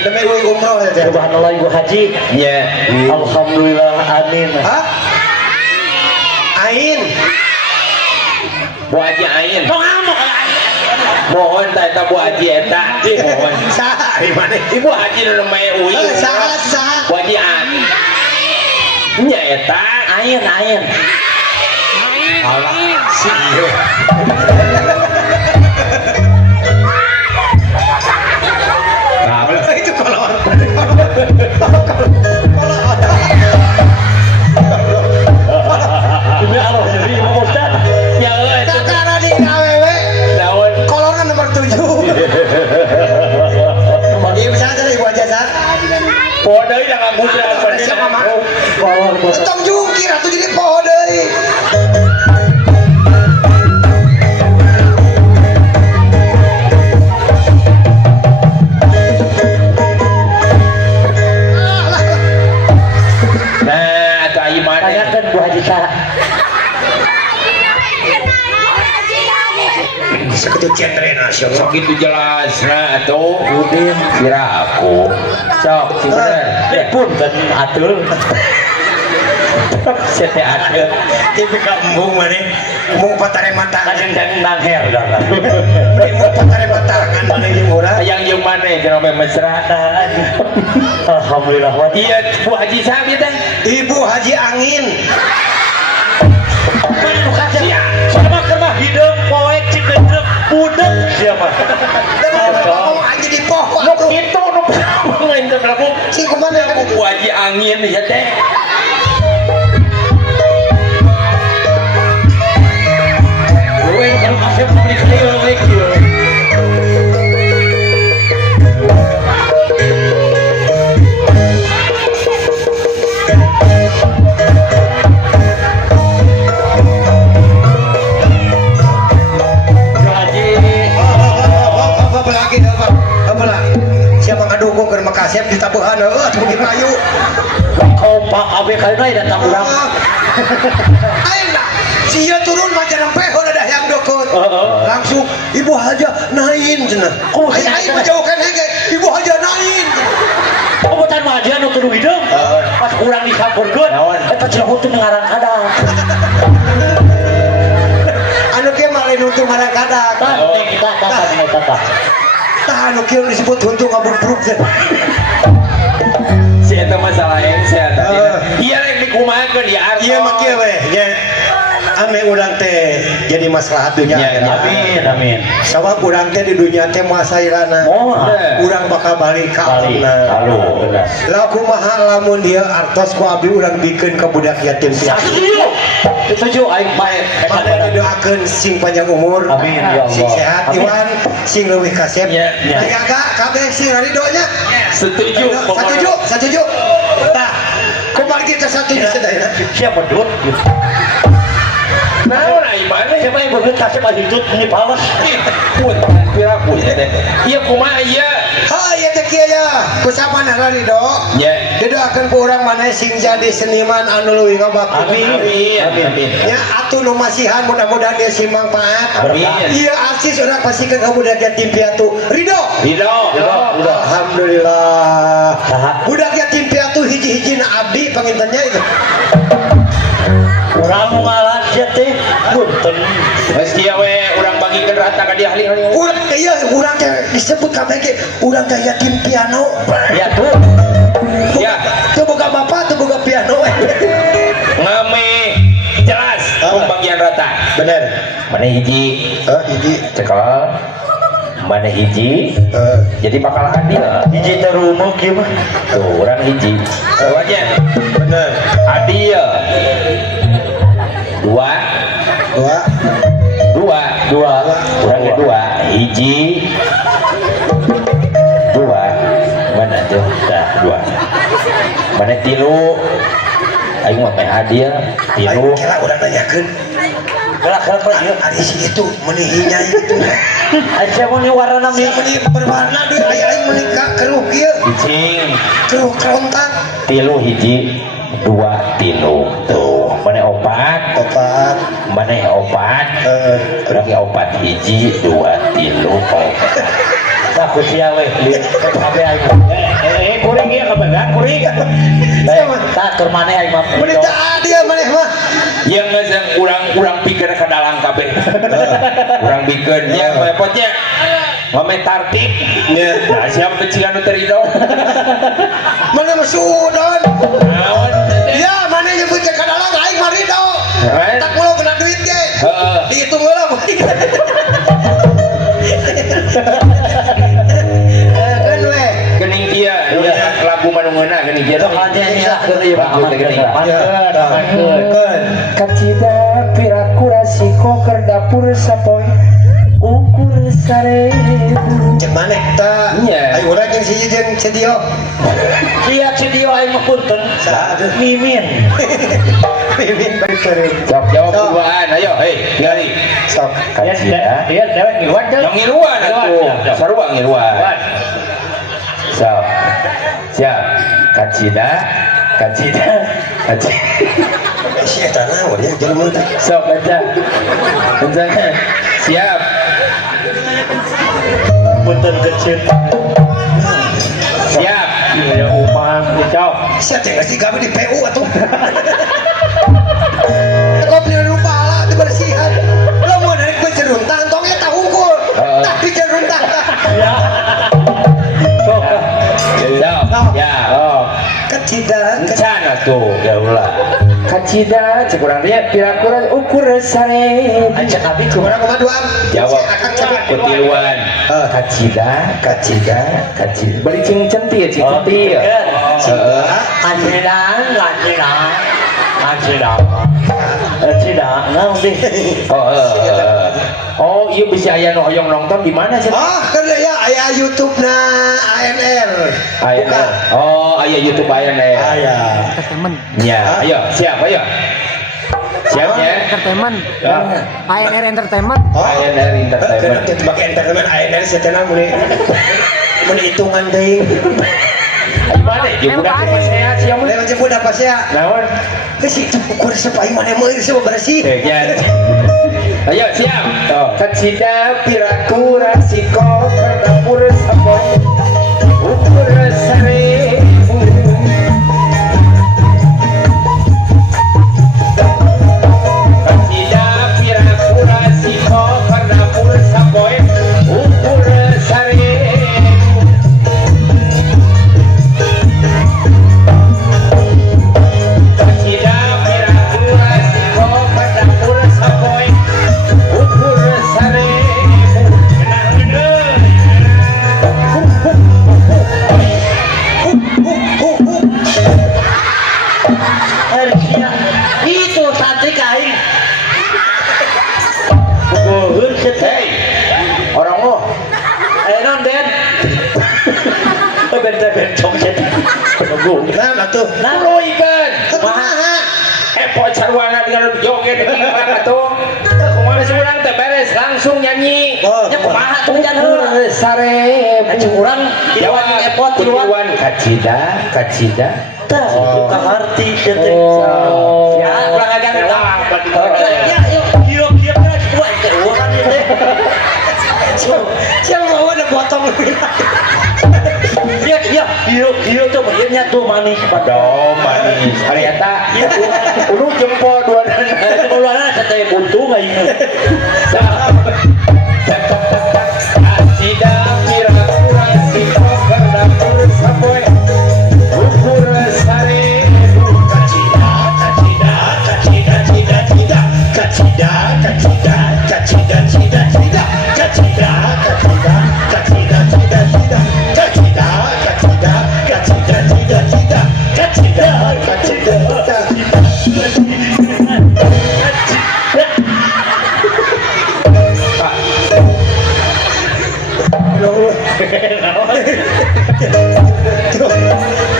Demi umroh teh. Subhanallah Ibu Haji. Ya. Alhamdulillah amin. Hah? Ain. Bu Haji Ain. Kok ngamuk Mohon eta Bu Haji eta. Mohon. Saha di mana? Ibu Haji nu mae uing. Saha. Bu Haji Ain. Nya eta Ain. Alah, si ieu. Nah, itu kolor. Ini Allah jadi Imam Ustaz. ya euy. Takana di awewe. Daun. Kolornya nomor 7. Iya bisa tadi Ibu Haji Sa. Poho deui da ngagudang pada Siapa mah? Kolor Tong jungkir atuh jadi poho deui. Nah, atuh ieu mah. tanyakan Bu Haji sa. Sekitu genre nasional. Sok itu jelas nah atuh. Udin Kira aku. Sok, si bener. punten atur. Sete adeuk. Tapi ka embung maneh. Embung patare matangan. Kadang-kadang nangher dah. Embung patare matangan maneh jeung urang. Hayang jeung maneh cenah meh mesra. Alhamdulillah wa Iya, Bu Haji Sabi teh. Ibu Haji Angin. sama kena hidup poek cikedrek budek siapa? Ngomong aja di poho Nu atuh. kitu nu ngain teh berapa? Si kumaha Bu Haji angin ya teh. Apa lagi apa lagi siapa ngadukung ke rumah kasep di tabuhan tuh di kayu kompak abe kayu naik datang urang ayo lah sia turun macam peho ada yang dokon langsung ibu haja nain cenah ayo menjauhkan hege ibu haja nain Komutan maju nu kudu hideung pas urang disampurkeun eta cenah hutu ngarang kadang anu kieu mah lain untung marang kadak tah anu kieu disebut untung ngabubruk si eta masalah yang saya tadi iya yang dikumahakeun ya Arto iya mah kieu we nya ame urang teh jadi maslahat dunya amin sabab urang teh di dunya teh moal sairana urang bakal balik ka alamna halo bener lah kumaha lamun dia artos ku abdi urang bikeun ka budak yatim piatu setuju aing bae mana doakeun sing panjang umur amin ya Allah sing sehat Iwan sing leuwih kasep jaga kabeh sing ridhonya setuju setuju tah kumaha kita setuju sadayana siapa dut naon ai mana siapa yang beungeut kasep aju tut ini pawas pun piraku teh ieu kumaha ieu ha ieu teh kieu ya kusamanah ridho nya didoakeun ku urang maneh sing jadi seniman anu leuwih ngabakti amin nya atuh nu masihan mudah-mudahan dia sing mangpaat amin ieu asis urang pasikeun ka budak yatim piatu ridho alhamdulillah budak yatim piatu hiji-hijina abdi pangintennya itu urang ngalah teh punten geus kieu we urang bagikeun rata ka dia ahli-ahli urang ieu urang teh disebut kabeh ge urang teh yatim piano ya tuh ya teu boga bapak teu boga piano ngame jelas pembagian rata bener mana hiji hiji cekal mana hiji jadi bakal adil hiji teh rumuk ieu mah tuh urang hiji wajah bener adil dua kurang dua hiji dua mana tuh dah dua mana tilu aing mah teh adil tilu kira urang nanyakeun gerak ieu ari si itu menihinya itu aja mun warna si meni berwarna deui aing meni keruh kieu cicing keruh kerontang tilu hiji dua tilu tuh mana opat berarti opat hiji dua tilu tak kusia we sampai aing kuring ieu ka beunang kuring tak keur maneh aing mah meni teh adil maneh mah yang ngajang urang pikeun ka dalang kabeh urang pikeun nya repotnya ngome tartib nah siapa pencikan nu terido mana mah suudon naon ya mana nyebut ka dalang aing mah ridho tak mulo kena duit ge dihitung heula kan we geuning kieu lagu manungeuna geuning kieu hanya keur ieu aman kacida pirakura siko keur dapur sapoe ukur sarebu cek maneh tah ayo urang jeung si jeung sedio lihat video aing mah punten mimin sok jawab duluan ayo hei tinggali sok kacida dia dewek ngiruan kan yang ngiruan atuh sarua ngiruan sok siap kacida si eta naon ya jelema teh sok baca bencana siap punten kecil siap ya upahan kicau sia teh geus digawe di PU atuh kopi lupa lah teu bersihan lamun hari gue ceruntang tong eta hungkul tapi ceruntang ya ya kecida kencana tuh ya ulah kacida cekurang dia pirakura ukur sare aja abi kumaha duaan jawab kutiluan kacida beri cing centil cing centil Cina naon deh oh iya bisa aya nu hoyong nonton di mana sih kan ya aya YouTube na ANR. Buka. Oh, aya YouTube ANR. Aya. Entertainment. Ya, ayo, siap, ayo. Siap ya. Entertainment. Ya. ANR Entertainment. ANR Entertainment. Kita pakai entertainment ANR setelah mun hitungan teuing. Ayo mana? Ibu dah pas sehat siapa? Lewat jemput apa sih ya? Naon? Kesi itu ukur sepai mana mau iri bersih. Ya. Ayo siap. Tuh. Kacida pirakura siko kerdapur sabon ukur sare. Kacida pirakura siko kerdapur sabon ukur sare. Kacida pirakura siko kerdapur sabon ukur sare. Itu santri kain. Bukuhun Hei, orang lo, non den. Ben cong set. Nah, atuh. lo ikan. Kumaha? Epot sarwana dengan joget di mana tuh? Kemana seorang teh beres langsung nyanyi. Oh, Ya kumaha tuh jangan heula. Sare. Cing urang Jawab iwan epot Iwan kacida. Tah, buka harti teh. Oh. Ya, urang agan Wah, Ya, yuk, kieu kan kuat teh urang ieu teh. Siapa mau ada potong? Iya tuh bagiannya tuh manis Dong manis. Ternyata ulu jempol dua dana. Keluaran katanya buntung aing. Kacida pirakura siko kerdapur sapoe ukur sare.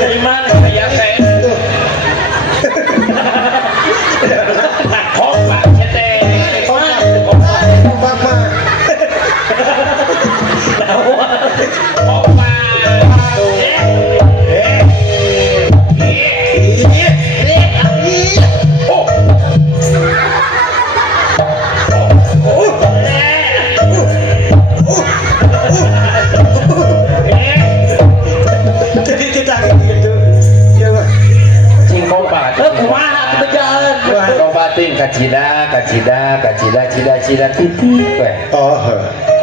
Dari mana? Yang teh. Kompak teh. Kacida titik weh. Oh,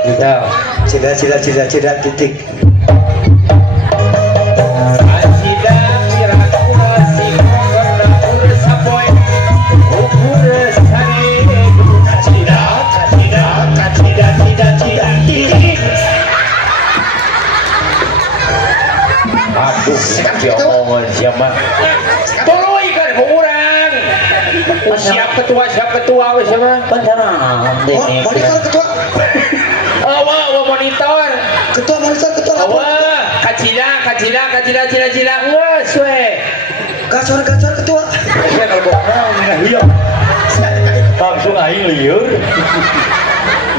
Gitu. cida titik. Kacida pirakura siko kerdapur sapoe ukur sare. Cida titik. Aduh, ini omongan siapa? Tolong ikan kurang. Siap ketua wes siapa? Bencana. Monitor ketua. Wah, monitor. Ketua monitor ketua. Wah, kacida. Wah, swe. Gacor ketua. Langsung aing liur.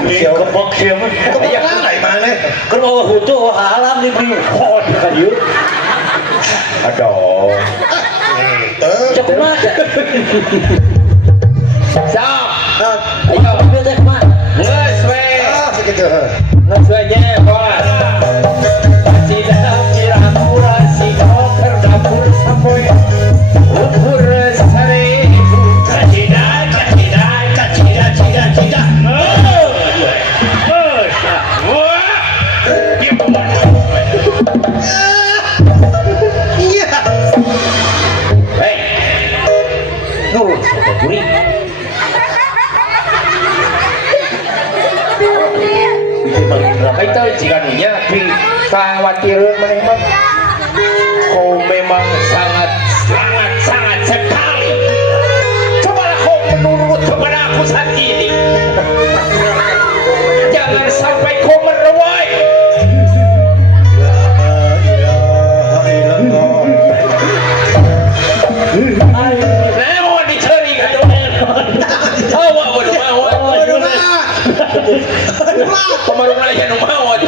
Kebok siapa? Kemana mana? Kan hutu halam di beli. Oh, kan liur. Aduh. Cek aja. Sok. Ayo, dia teh mah. Nges we. Segitu. Nges we nya, bos. Kacida pirakura siko kerdapur sapoe ukur sare. Kacida. Iya. Hei. Nurut sama gurih. Itu jika nya di khawatiran maneh mah kau memang sangat sekali. Cobalah kau menurut kepada aku saat ini. Jangan sampai kau meruai. Naon dicari ka tuh. Hawa bodoh mawon. Pemaruna aya nu mawon.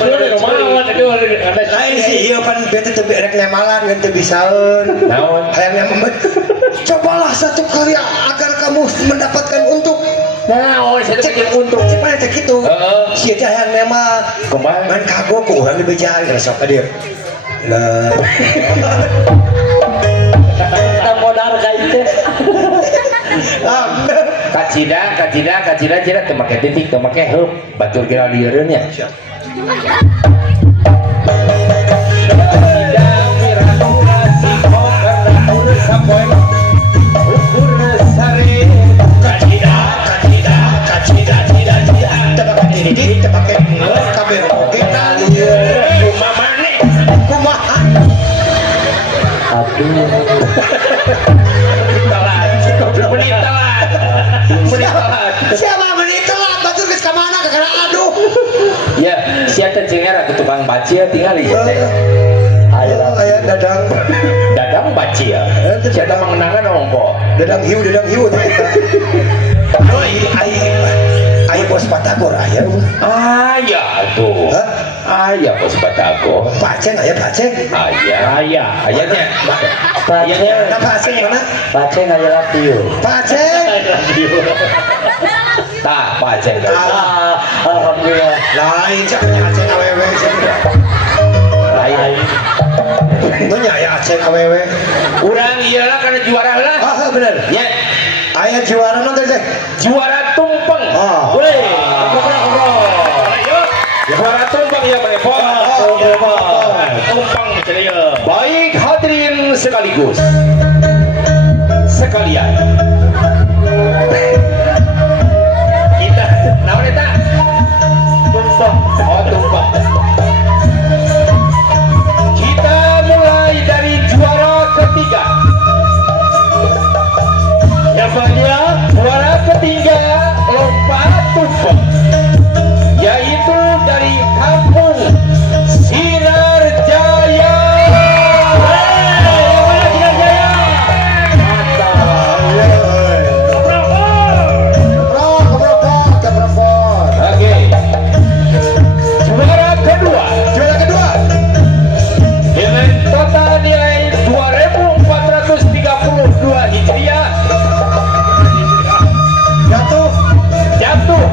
Lain sih ieu pan bete teu rek nemalan ngan teu bisaeun. Naon? Hayang memang cobalah satu kali agar kamu mendapatkan untuk. Naon saya teh untuk. Cepet teh kitu. Si teh hayang memang Kumaha? main kagok ku urang dibejaan kana sok ka dieu. Lah. Kita modal kayak itu. Kacida teu make titik teu make heup batur kira lieureun nya. Siapa menit telat batur geus ka mana kakana aduh. Ya, siapa cengar atuh tukang bacia tingali teh. Aya dadang Dadang bacia. Siapa mengenangan ongko. dadang hiu teh kita. Ai bos Batagor aya. Aya tuh. Hah? Aya bos batagor. Paceng aya paceng. Ayanya. Mana paceng mana? Paceng aya lapio. Paceng. Tah, paceng. Alhamdulillah. Lain cak paceng awewe. Lain. Nya aya aceng awewe. Urang ieu lah kana juara lah. Ah bener. Nya Aya juara nanti teh. juara tumpeng. Ah. Weh, ayo. Juara tumpeng ya Pak. Tumpeng ceria. Baik hadirin sekaligus. Sekalian. Kita naon eta? Tumpeng. Oh, tumpeng. Kita mulai dari juara ketiga. Yang dia juara ketiga lompat tumpeng, yaitu dari kampung Sinar Jaya. Oke. Juara kedua dengan total nilai 2.432 Hijriah jatuh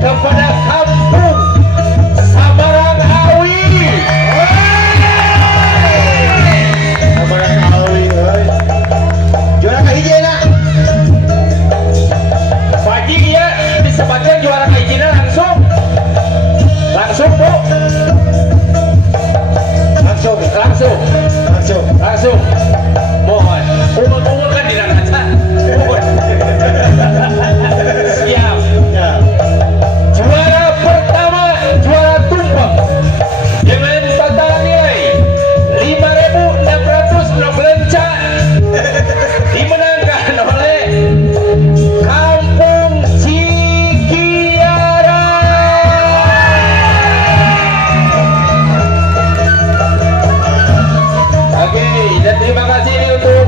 kepada kampung Samarang Awi. Juara kahijena. Pagi ya disebutkan juara kajian langsung Bu. Langsung. Mohon. Umur kan dirangkaca. Siap. Juara pertama, juara tumpeng dengan total nilai 5.600 dimenangkan oleh Kampung Cikiara. Oke, dan terima kasih untuk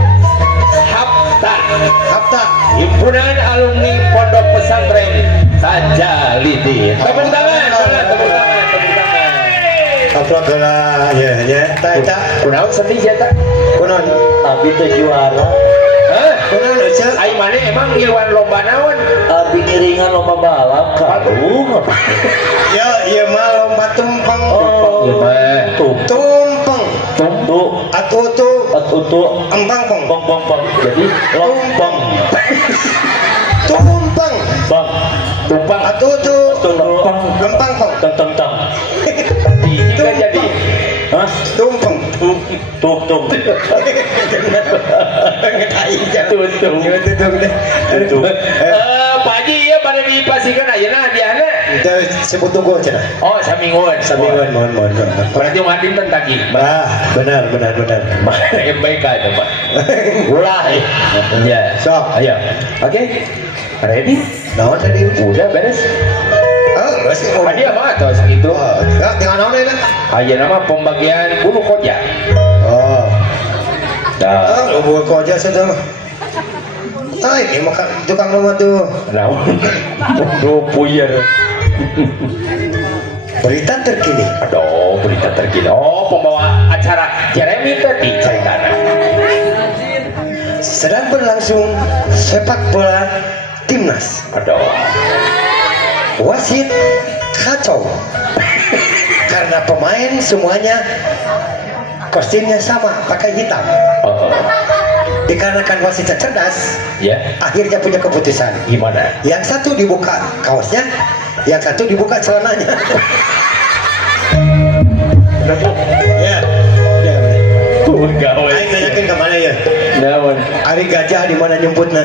Hapta Himpunan Alumni Pondok Pesantren Tajalidin. Tepuk tangan. Upload lah ya. Tak. Kunaon sedih ya tak? Kunaon? Abi teh juara. Hah? Kunaon aja. Ai mana emang ngiluan lomba naon? Abi ngiringan lomba balap kalung. Ya, ieu mah lomba tumpeng. Ieu mah Tumpeng. Tumbu. Atutu. Empang peng. Pong. Jadi lompong. Tumpeng. Bang. tumpang Atutu. Tumpeng. Empang peng. Teng. jika jadi Hah? Tumpeng. Tung. tutung Pak Haji ya pada dipasihkan aja nah diana Kita sebut tunggu aja. oh samingun Mohon. berarti ngadim tentagi Benar. yang baik aja Pak Ulah. ya Sok. ayo oke ready Naon tadi? udah beres Masih tadi apa atau segitu tinggal naon ini? aja nama pembagian bulu koja Oh. dah Buat kau aja saja mah. Ay, maka tukang rumah tuh. Naon? Bodoh puyer. Berita terkini. Aduh, berita terkini. Oh, pembawa acara Jeremy tadi ceritanya. Sedang berlangsung sepak bola timnas. Aduh. Wasit kacau karena pemain semuanya kostumnya sama, pakai hitam. Dikarenakan wasitnya cerdas, Ya, akhirnya punya keputusan. gimana? Yang satu dibuka kaosnya, yang satu dibuka celananya. Ya, ya. Gawe. Aing nanyakin kemana ya? Naon? Ari gajah di mana nyemputnya?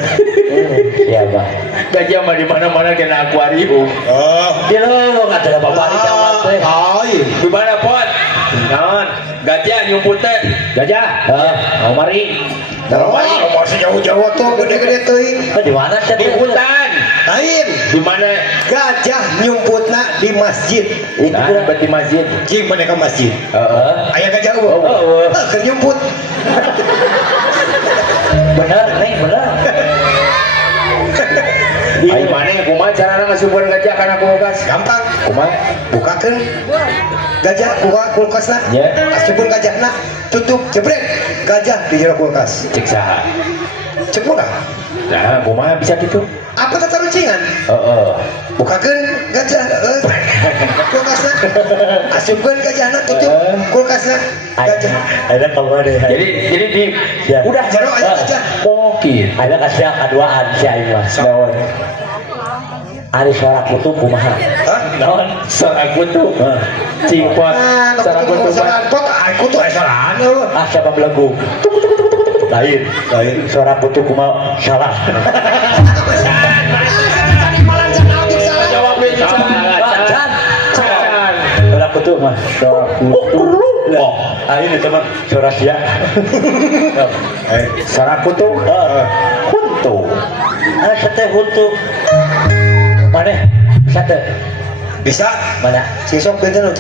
Iya, Bang. Gajah mah di mana-mana kena akuarium. Oh, Dia lo nggak ada apa-apa di kamar teh. ay. Di mana, Pot? Naon? Gajah nyumputnya. Gajah. Mau mari. Oh, masih jauh-jauh tuh, gede-gede tuh. Di mana sih? Di hutan. Lain, Di mana? gajah nyumputna di masjid. Itu Nah, kurang. berarti masjid. Jing mereka masjid. Ayah gajah gua. Oh. Ke nyumput. Benar, Neng, benar. Ayo mana kumaha carana ngasumber gajah kana kulkas? Gampang. Kumaha? Bukakan gajah buka kulkasna. Ya. Asupun gajahna tutup jebret. Gajah di jero kulkas. Cek saha? Cek murah. Nah, kumaha bisa gitu? Apa tata runcingan? Bukakan gajah kulkasna. Asupun gajahna tutup kulkasna. Gajah. Ada kalau ada. Jadi di Ya. udah Jero aja gajah. mungkin. Ada kasih keduaan si Aing Mas. Naon? Ari suara kutu kumaha. Hah? Naon? Aku tuh cingpot. Ah, Sarang aku tuh masalah pot, aku tuh esalan lu. Ah, siapa belagu? Lain. Suara kutu kumaha salah. Jawab ini Can. Suara kutu mah. Suara kutu. Oh, ini teman suara dia. Sarang tuh kuntu. Ah, sate huntu. Mana? Sate. Bisa? Mana? Si sok benten lu.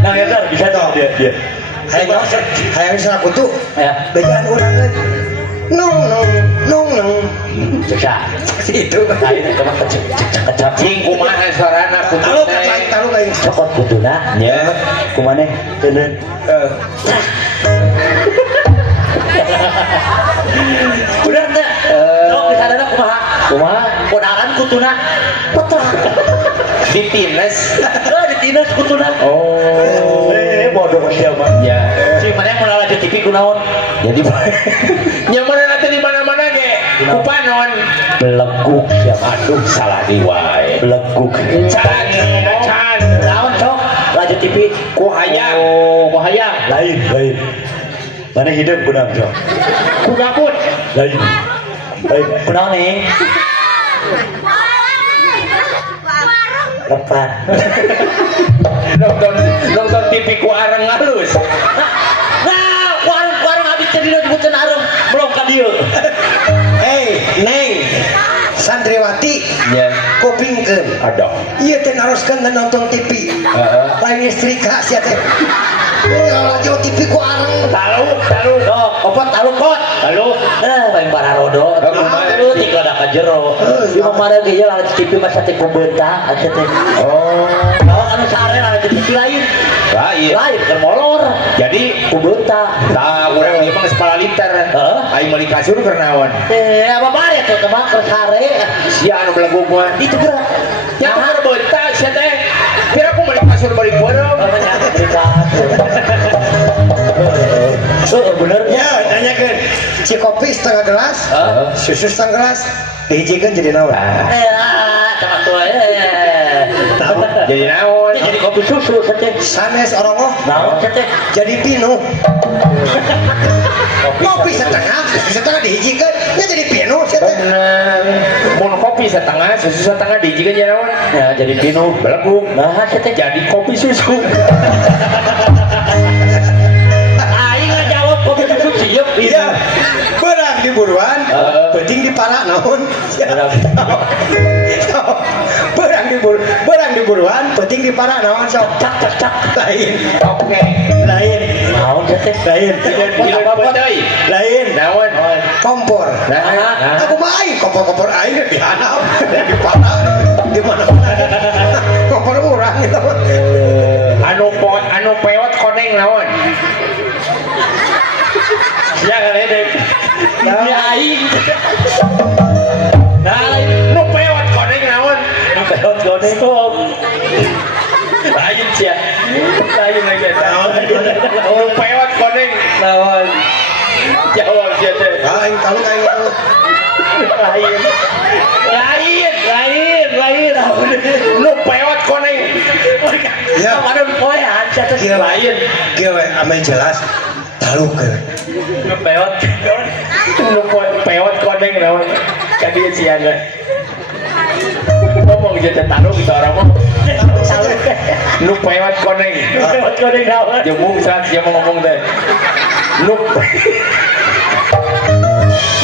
Nah, ya kan bisa tuh dia. Hayang sana kutu. Ya, Bejaan urang kan. Nong. bisa. Itu. Nah, ini teman kecap. Cing kumaha sarana kuntu. Tahu kain. Cokot kutuna. Ya. Kumane? Teuneun. Udah teh. Sok disadana kumaha? Kumaha? Kodaran kutuna. Petra. Di Tines. Di dinas kutuna. Oh. Bodoh siapa? Ya. Si mana yang mau lanjut TV kunaon? Jadi nyaman nanti di mana-mana ge. Kupanon. Beleguk siapa? Aduh, salah di wae. Beleguk. Can. Naon sok? Lanjut TV. Ku hayang. Oh, ku hayang. Lain. Mana hidup kunang sok? Ku gabut. Lain. Kunang nih. Lepat. Nonton TV ku areng halus. Nah, warung habis jadi disebutkan arem belum ka dieu. Neng. Santriwati. Ya. Kupingkeun. Aduh. Ieu teh naroskeun nonton TV. Lain istri ka sia teh. Lagi TV ku areng. Tahu. Oh, opat talu kot. Talu. Paling pararodo. Talu tinggal ka jero. Di mamada ge ya lalat TV masa teh kubeunta asa teh. Oh. Lawan anu sare lalat TV lain. Lain kan molor. Jadi Kubeunta. tah urang ieu mah geus pala liter. Aing meuli kasur keur naon? Apa bare tuh kebak keur sare. Sia anu belegug mah. Itu gerak. Ya aku beunta sia teh. Kira aku meuli kasur balik borong. Bener Ya, nanyakeun. Si kopi setengah gelas, susu setengah gelas, dihijikeun jadi naon? sama tuh Jadi naon? jadi kopi susu sate Sanes orongoh naon sate jadi pinu. Kopi setengah, susu setengah dihijikeun, nya jadi pinu sia teh. Mun kopi setengah, susu setengah dijikeun jadi naon? ya jadi pinu Belegug. nah sate Jadi kopi susu. aing ngajawab kopi susu sieup Iya. Berang di buruan, penting di para naon berang diburuan penting di para naon sok cak lain oke lain Naon teh? lain apa deui lain naon kompor nah aku mah aing kompor aing di hanap di para di mana-mana kompor urang itu anu pewot koneng naon ya galedek Ini aing. nah nu pewot koneng naon Peot gone kok. lain sia lain lagi nu pewot koneng naon jawab sia teh aing tahu aing tahu Lain. nu pewot koneng ya Kemarin poe aja tuh. kieu kieu ame jelas tahu ke nu pewot nu pewot koneng naon kadi sia ngomong jadi taruh kita orang mah nu pewat koneng naon jemung saat dia mau ngomong teh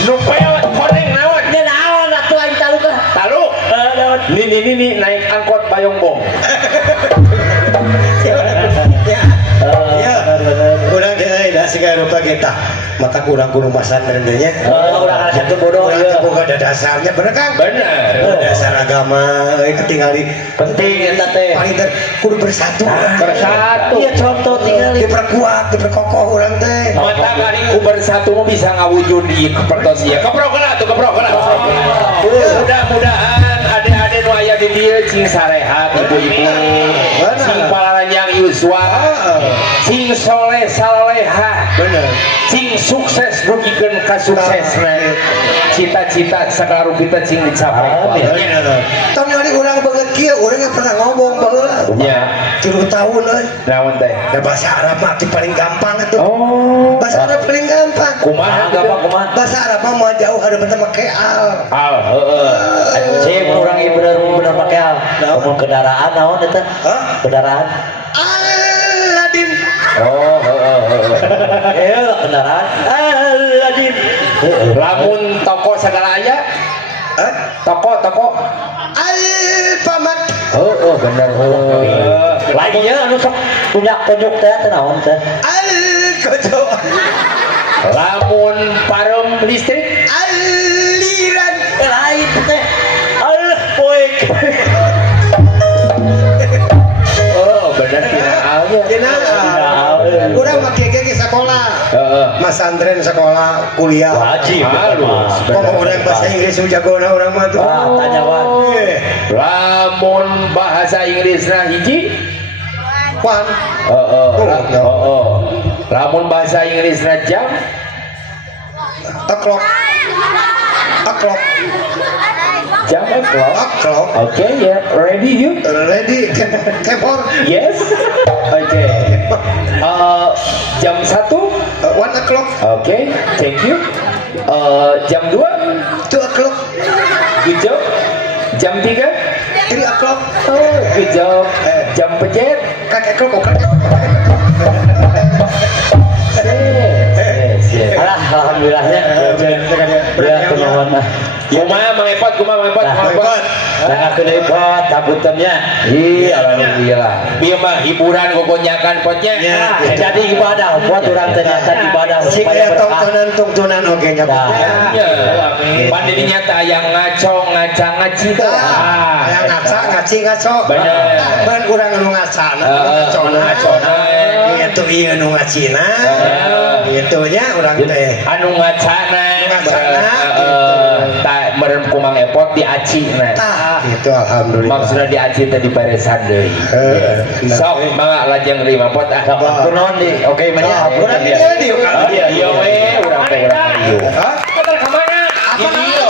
nu pewat koneng naon Ini naon atuh aing talu kah? taruh ini naik angkot Bayongbong ya urang deui da siga rupa kita mata kurang kudu masan benernya Urang ada satu bodoh urang ieu. boga ada dasarnya bener kan bener dasar agama ketinggali Penting eta teh. paling kudu bersatu bersatu Iya contoh tinggal diperkuat diperkokoh urang teh mata kali bersatu mah bisa ngawujud di kepertos ieu keprokeun atuh keprokeun mudah-mudahan adik-adik nu aya di dieu cing sarehat ibu-ibu cing palaranjang yuswa cing soleh saleha bener cing sukses dugikeun ka suksesna cita-cita sakaru kita cing dicapai bener tapi hari urang banget kieu urang pernah ngomong baheula nya 3 tahun euy naon teh da bahasa Arab mah ti paling gampang atuh oh bahasa Arab paling gampang kumaha kumaha. bahasa Arab mah jauh ada pertama keal al heueuh Cek urang ieu bener make al. Ngomong kendaraan naon eta? hah Kendaraan. Aladin oh Eh kendaraan. Aladin. lamun toko segala aya hah toko Alfamart oh bener Lainnya anu sok punya penyuk teh teh naon teh? Alkojo lamun parum listrik Aliran Lain teh. Allah poek. oh bener finalnya Dina urang make ge sekolah Mas Andren sekolah kuliah Wajib. halus ngomong urang bahasa Inggris jagona urang mah tuh Tanya wan. lamun bahasa Inggrisna hiji Wan lamun bahasa Inggrisna jam o'clock jam o'clock o'clock oke ya ready you ready kempor yes oke jam 1 1 o'clock oke thank you jam 2 2 o'clock good job jam 3 3 o'clock oh good job jam pejet kakek o'clock yes Alah alhamdulillahnya. Ya kemauan mah. kumaha mangepot Nah kena buat tabutannya. iya alhamdulillah bieu mah hiburan gogonyakan potnya Jadi ibadah buat orang ternyata ibadah si supaya kayak berkah. tongtonan oke nya ya pandai dinyata yang ngaco ngaci yang ngaca ngaci ngaco bener ban urang anu ngacana ngacona itu ieu nu ngacina gitu nya urang teh anu ngacana tak merem kumang epot di aci tah gitu alhamdulillah maksudnya di aci tadi baresan deui sok mangga lajeng lima pot Kunon di oke banyak. urang ieu di iya we urang teh urang ieu hah kemana ini